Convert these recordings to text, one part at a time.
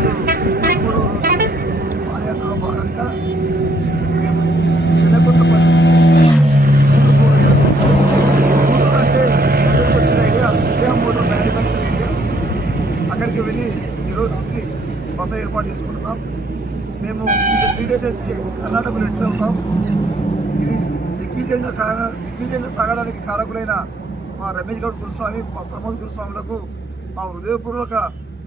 ఈరోజు మూడో రోజు పాదయాత్రలో భాగంగా మేము చిన్నకొత్తపల్లి మూడూరు అంటే ప్రజలకు వచ్చిన idea India Muduru manufacture area అక్కడికి వెళ్ళి ఈరోజుకి బస ఏర్పాటు చేసుకుంటున్నాం మేము త్రీ డేస్ అయితే కర్ణాటకలో ఎంటర్ అవుతాం ఇది దిగ్విజయంగా కార దిగ్విజయంగా సాగడానికి కారకులైన మా రమేష్ గౌడ్ గురుస్వామి మా ప్రమోద్ గురుస్వాములకు మా హృదయపూర్వక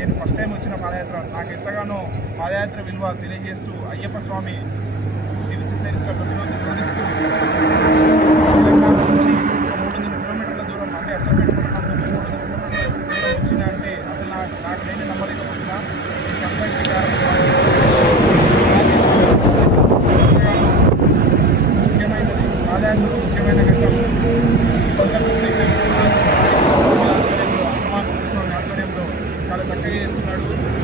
నేను ఫస్ట్ టైం వచ్చిన పాదయాత్ర నాకు ఎంతగానో పాదయాత్ర విలువ తెలియజేస్తూ అయ్యప్ప స్వామి జీవిత చరిత్ర ప్రతిరోజు బోధిస్తూ నుంచి మూడు వందల కిలోమీటర్ల దూరం అంటే అచ్చపేట నుంచి మూడు వందల కిలోమీటర్ల వచ్చిన అంటే అసలు నాకు నాకు నేను నమ్మలేకపోతున్నా. కంప్లైంట్ ముఖ్యమైనది పాదయాత్ర ముఖ్యమైన ఘట్టం కట్టేస్తున్నాడు